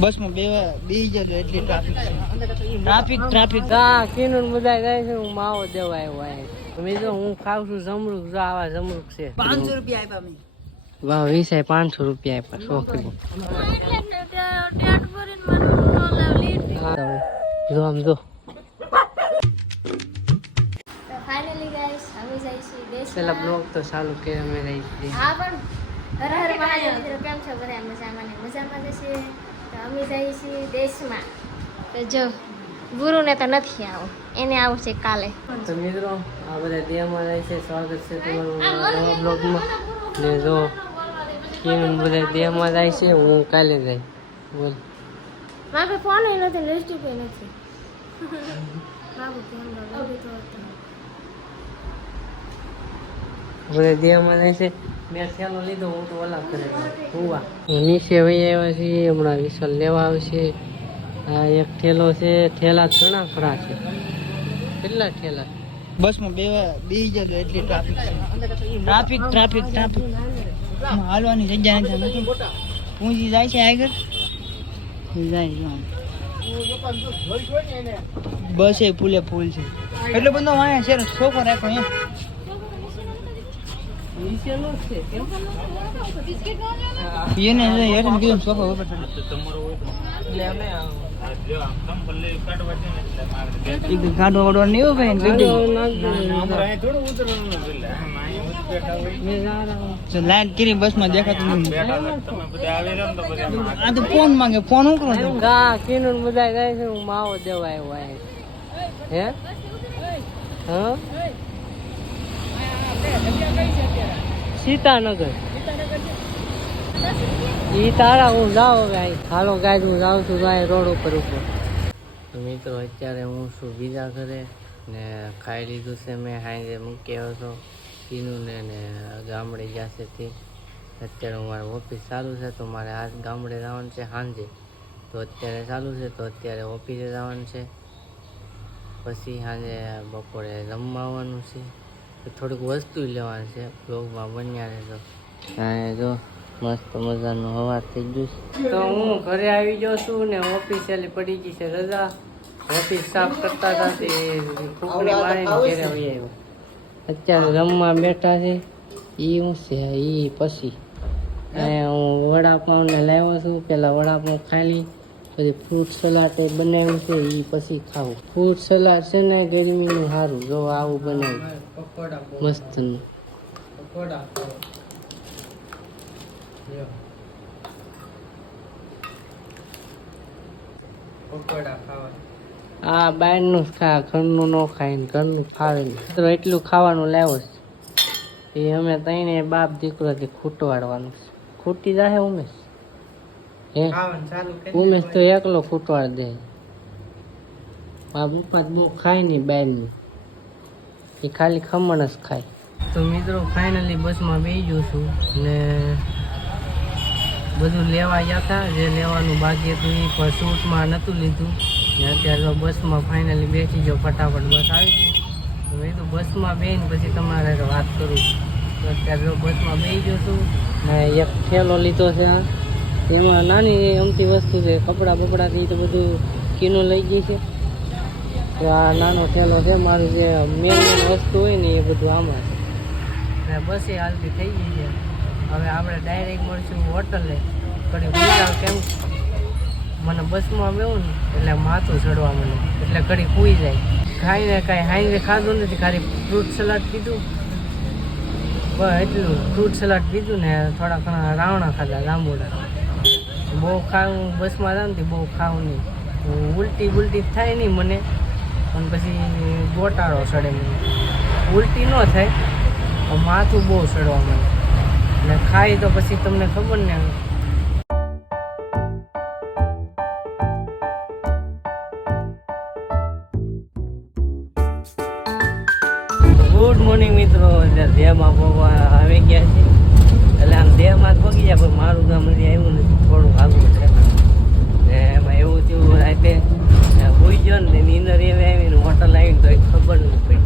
બસ માં બે જજો એટલી ટ્રાફિક કિનું બધા જાય છે. હું માવો દેવા આવ્યો મેં જો હું ખાવ છું જમરૂક. જો આવા જમરૂક છે 500 રૂપિયા આપ્યા મેં. વાહ વિસાય 500 રૂપિયા આપ્યા છોકરી. જો આમ જો ફાઇનલી ગાઈસ અમે જઈ છીએ દેશ. પેલા બ્લોગ તો ચાલુ કે અમે રહી છીએ. હા પણ હર હર મહાદેવ મિત્રો કેમ છો બધા? મજામાં ને મજામાં જશે. તો અમે જઈએ છીએ દેશમાં. તો જો ગુરુને તો નથી આવું, એને આવું છે કાલે. તો મિત્રો આ બધા દેહમાં જાય છે. સ્વાગત છે તમારું નવા બ્લોગમાં. ને જો કેમ બધા દેહમાં જાય છે. હું કાલે જાય બોલ. મારે ફોન નથી, લિસ્ટ પે નથી. બાબુ કેમ લાગી તો બધા દેહમાં જાય છે. મેં થેલો લીધો, હું તો ઓલા કરે હુવા નીચે વહી આવ્યા છીએ. હમણાં વિશાલ લેવા આવશે. આ એક ઠેલો છે. ઠેલા ઘણા ખરા છે. કેટલા ઠેલા? બસ માં બે જજો એટલી ટ્રાફિક હાલવાની જગ્યા નથી. પૂંજી જાય છે આગળ જાય બસ એ ફૂલે ફૂલ છે. એટલો બધો વાયા છે છોકરો રાખો એમ. એને હેઠળ કીધું સોફા ઉપર એટલે અમે કાઢવા વાળવા નહીં હોય લાઈટ કરી બસ માં દેખાતું નથી. આ તો ફોન માંગે. ફોન શું કરો કિનું બધા જાય છે. હું માવો દેવા આવ્યો હે હા સીતાનગર. ઈ તારા હું જાઉં હવે. હાલો ગાય હું જાઉં છું રોડ ઉપર. તો મિત્રો અત્યારે હું છું બીજા ઘરે ને ખાઈ લીધું છે મેં. હાંજે મૂકી આવ્યો હતો પીનું ને ગામડે જશે તે. અત્યારે મારે ઓફિસ ચાલુ છે તો મારે આજ ગામડે જવાનું છે સાંજે. તો અત્યારે ચાલુ છે તો અત્યારે ઓફિસે જવાનું છે. પછી સાંજે બપોરે જમવા આવવાનું છે. થોડીક વસ્તુ લેવાની છે. બ્લોગમાં બન્યા રહેજો. હા જો મસ્ત મજાનું હવા થઈ ગયું છે. તો હું ઘરે આવી ગયો છું ને ઓફિસેલી પડી ગઈ છે રજા. ઓફિસ સાફ કરતા હતા તે ફૂકણી મારીને ઘરે આવી આવ્યો. અત્યારે રમવા બેઠા છે. એ શું છે એ પછી હું વડાપાઉં ને લાવ્યો છું. પેલા વડાપાઉં ખાઈ લી, પછી ફ્રૂટ સલાડ એ બનાવ્યું છે એ પછી ખાવું. ફ્રૂટ સલાડ છે ને ગરમીનું સારું. જો આવું બનાવ્યું મસ્તનું. આ બહારનું જ ખા, ઘરનું ન ખાય ને ઘરનું ખાવે ને. એટલું ખાવાનું લાવ્યો છે એ અમે તઈને બાપ દીકરોથી ખૂટવાડવાનું છે. ખૂટી જાય ઉમેશ હે? ઉમેશ તો એકલો ખૂટવાડ દે. બાપ ઉપા બહુ ખાય નહીં બહારનું, એ ખાલી ખમણ જ ખાય. તો મિત્રો ફાઇનલી બસમાં બેસી ગયો છું ને બધું લેવા ગયા હતા. જે લેવાનું બાકી હતું એ પણ શૂટમાં નહોતું લીધું ને અત્યારે બસમાં ફાઇનલી બેસી ગયો. ફટાફટ બસ આવી ગઈ. મેં તો બસમાં બેસીને પછી તમારે વાત કરું. તો અત્યારે બસમાં બેસી ગયો છું ને એક ઠેલો લીધો છે. એમાં નાની અમથી વસ્તુ છે. કપડાં બપડાથી તો બધું કિનો લઈ ગઈ છે. તો આ નાનો ઠેલો છે. મારું જે મેન વસ્તુ હોય ને એ બધું આમાં છે. બસ એ હાલતી થઈ ગઈ છે. હવે આપણે ડાયરેક્ટ મળશું હોટલે. ઘડી ભૂલા કેમ મને બસમાં બેવું ને એટલે માથું ચડવા મને એટલે ઘડી પૂઈ જાય. ખાઈને કાંઈ હાઈને ખાધું નથી, ખાલી ફ્રૂટ સલાડ પીધું. બસ એટલું ફ્રૂટ સલાડ પીધું ને થોડા ઘણા રાવણા ખાધા લાંબોડા. બહુ ખાવું બસમાં જાઉં ને બહુ ખાવું નહીં. ઉલટી થાય નહીં મને, પણ પછી ગોટાળો ચડે મને. ઉલટી ન થાય પણ માથું બહુ ચડવા મને. ને ખાઈ તો પછી તમને ખબર ને. ગુડ મોર્નિંગ મિત્રો. દેહમાં આવી ગયા છે એટલે આમ દેહમાં જ પગી જાય પણ મારું ગામ હજી આવ્યું નથી. થોડું આગું છે ને એમાં એવું થયું રાતે હોઈ ગયો ને નીંદર એવી આવીને હોટલ આવીને તો ખબર નથી પડી.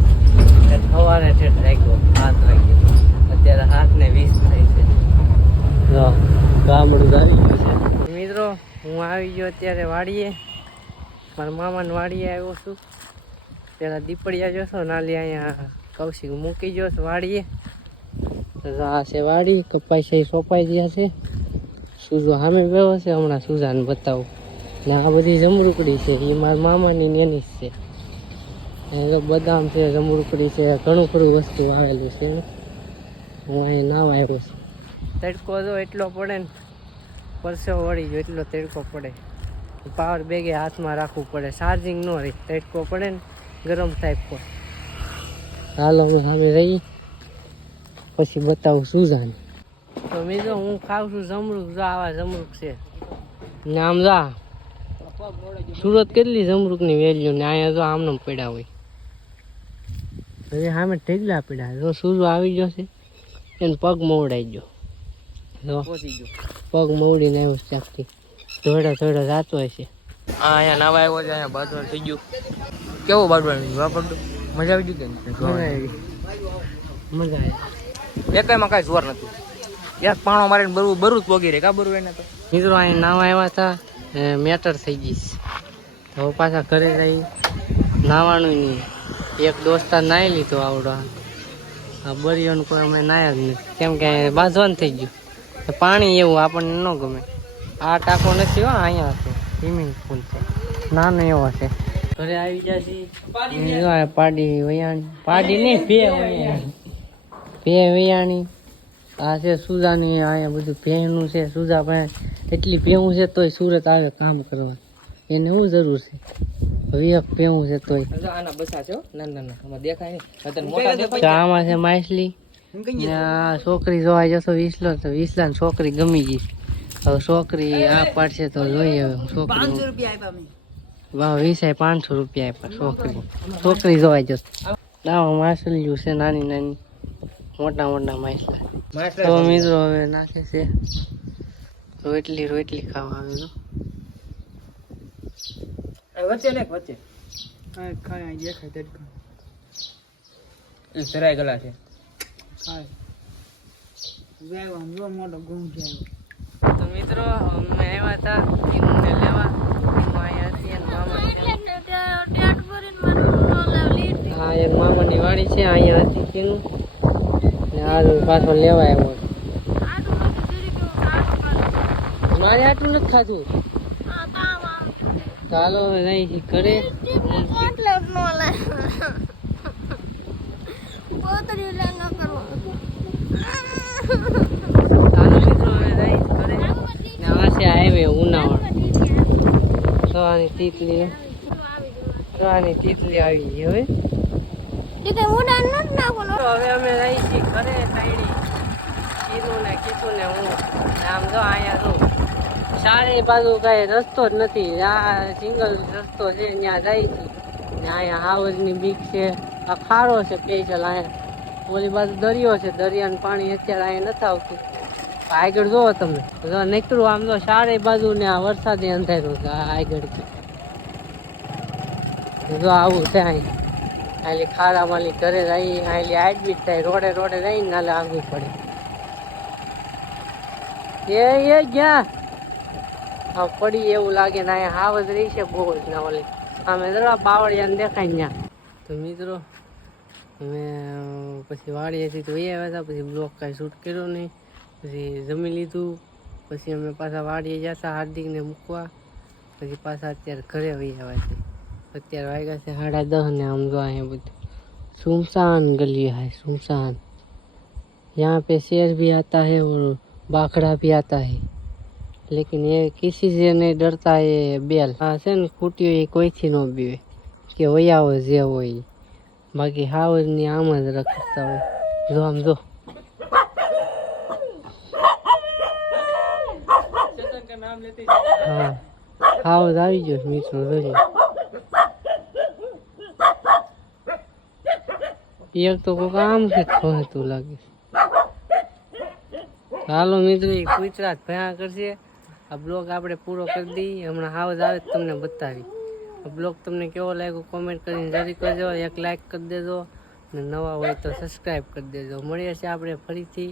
સવારે ઠેઠ રાખ્યો 7 વાગ્યો. અત્યારે 7:20 થાય છે. ગામડું આવી ગયું છે મિત્રો. હું આવી ગયો અત્યારે વાડીએ, મારા મામાને વાડીએ આવ્યો છું. પેલા દીપડિયા જોશો નાલી અહીંયા કૌશિક મૂકી ગયો છું વાડીએ. તો આ છે વાડી, કપાઈ છે સોંપાઈ ગયા છે. સૂજો સામે બેવો છે, હમણાં સૂજાને બતાવું. ને આ બધી જમરૂકડી છે, એ મારા મામાની એની જ છે. બદામ છે, જમરૂકડી છે, ઘણું ખરું વસ્તુ આવેલું છે. હું અહીં નાવા આવ્યો છું. તડકો જો એટલો પડે ને, પરસેવો વળી ગયો, એટલો તડકો પડે. પાવર બેગે હાથમાં રાખવું પડે, ચાર્જિંગ ન રહી, તડકો પડે ને ગરમ થાય પર. હાલો અમે સામે રહી, પછી બતાવું સુજાને. તો મિત્રો હું ખાઉં છું જમરૂક. જો આવા જમરૂક છે ને, આમ જા સુરત કેટલી જમરૂકની વેલ્યુ ને અહીંયા જો આમને પડ્યા હોય. હવે સામે ઢેગલા પડ્યા. જો સૂજો આવી ગયો છે, એને પગ મવડાઈ ગયો. પગ મવડીને આવ્યો ચાકથી, ધોડો ધોડો જાતો હશે. અહીંયા નાવા આવ્યો છે, અહીંયા બાજવાનું થઈ ગયું. કેવું બાજવાનું વાપરતું? મજા આવી ગયું કે મજા આવી. એકાઈમાં કાંઈ જોર નથી. યાર પાણો મારીને બરું જ પોગી રહે. કા બરું એને તો મિત્રો અહીં નાવા આવ્યા હતા, મેટર થઈ ગઈ. તો પાછા ઘરે જઈ નાવાનું નહીં. એક દોસ્તાર નાહી લીધો આવડો. આ બરિયોનું કોઈ અમે નાયા જ નથી, કેમ કે બાંધવાનું થઈ ગયું. પાણી એવું આપણને ન ગમે. આ ટાંકો નથી હો, અહીંયા છે સ્વિમિંગ પુલ છે, નાનો એવો છે. ઘરે આવી જશે પાડી વૈયાણી, પાડી નહીં ભે વૈયાણી, ભે વૈયાણી. આ છે સુજાની, અહીંયા બધું ભેનું છે. સુજા પાસે એટલી ભેવું છે તોય સુરત આવે કામ કરવા. એને શું જરૂર છે? વિયક ભેવું છે તોય. આના બસા છે ના દેખાય નહીં. આમાં છે માછલી. છોકરી જોવા જશો વિસલો, તો વિસલા ને છોકરી ગમી ગઈ. હવે છોકરી આ પાડશે તો જોઈએ. હવે છોકરી 500 રૂપિયા આપ્યા. છોકરી જોવા જશો. આવા માછલીઓ છે નાની નાની, મોટા મોટા માછલા. તો મિત્રો હવે નાખે છે રોટલી ખાવા આવે. વચ્ચે ને વચ્ચે ખાય દેખાય તડકો સરાય ગલા છે. મોટો ગુમ છે. તો મિત્રો અમે આવ્યા હતા ટીમને લેવા. હા, એક મામાની વાડી છે અહીંયા હતી ટીનું, ને આ પાછો લેવા આવ્યો. મારે આટલું નથી ખાધું. ચાલો નહીં ઘરે. ચાલો મિત્રો હવે નહીં ઘરે. ને આ છે હાઈવે ઉનાવળ. સવાની તીતલી આવી ગઈ. હવે હવે અમે રહી છીએ ઘરે. સાઈડી કીધું ને હું આમ જો અહીંયા જો ચારે બાજુ કઈ રસ્તો જ નથી. આ સિંગલ રસ્તો છે, ત્યાં જાય છે. ને અહીંયા હાવજની બીક છે. આ ખારો છે સ્પેશિયલ. અહીંયા ઓલી બાજુ દરિયો છે, દરિયાનું પાણી અત્યારે અહીંયા નથી આવતું. આગળ જોવો તમે, નીકળું આમ તો ચારે બાજુ ને આ વરસાદી અંધારું છે. આગળ જો આવું છે. અહીં ખાડા માલી ઘરે રહી, અહીં હાઈટ થાય. રોડે રહીને નાલે આગવું પડે. એ ગયા હા પડી એવું લાગે ને. અહીંયા હાવજ રહી છે બહુ જ ના. ઓલી આમે જરા બાવળિયાને દેખાય ત્યાં. તો મિત્રો અમે પછી વાડીએથી તો આવ્યા હતા. પછી બ્લોગ કાંઈ શૂટ કર્યો નહીં. પછી જમી લીધું. પછી અમે પાછા વાડીએ જતા હાર્દિકને મૂકવા. પછી પાછા અત્યારે ઘરે વહી આવ્યા છે. અત્યારે વાગ્યા છે 10:30 ને. આમ જો અહીંયા બધું सुनसान गली है, सुनसान. यहाँ पे शेर भी आता है और बाखड़ा भी आता है, लेकिन ये किसी से नहीं डरता है. ये बेल से ने खूटी हुई कोई थी न बीवे કે વહી આવો જે હોય. બાકી હાવજની આમ જ રખડતા હોય. જો આમ જો હા હાવજ આવી ગયો મિત્રો. જોજો એક તો કોઈક આમ કે થોડું લાગે. હાલો મિત્રો, એ ગુજરાત ભયા કરશે. આ બ્લોગ આપણે પૂરો કરી દઈએ. હમણાં હાવજ આવે તમને બતાવી. બ્લોગ તમને કેવો લાગ્યો કોમેન્ટ કરીને જરૂર કરજો. એક લાઈક કરી દેજો ને નવા હોય તો સબસ્ક્રાઈબ કરી દેજો. મળીએ છીએ આપણે ફરીથી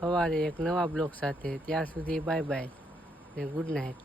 સવારે એક નવા બ્લોગ સાથે. ત્યાર સુધી બાય બાય ને ગુડ નાઇટ.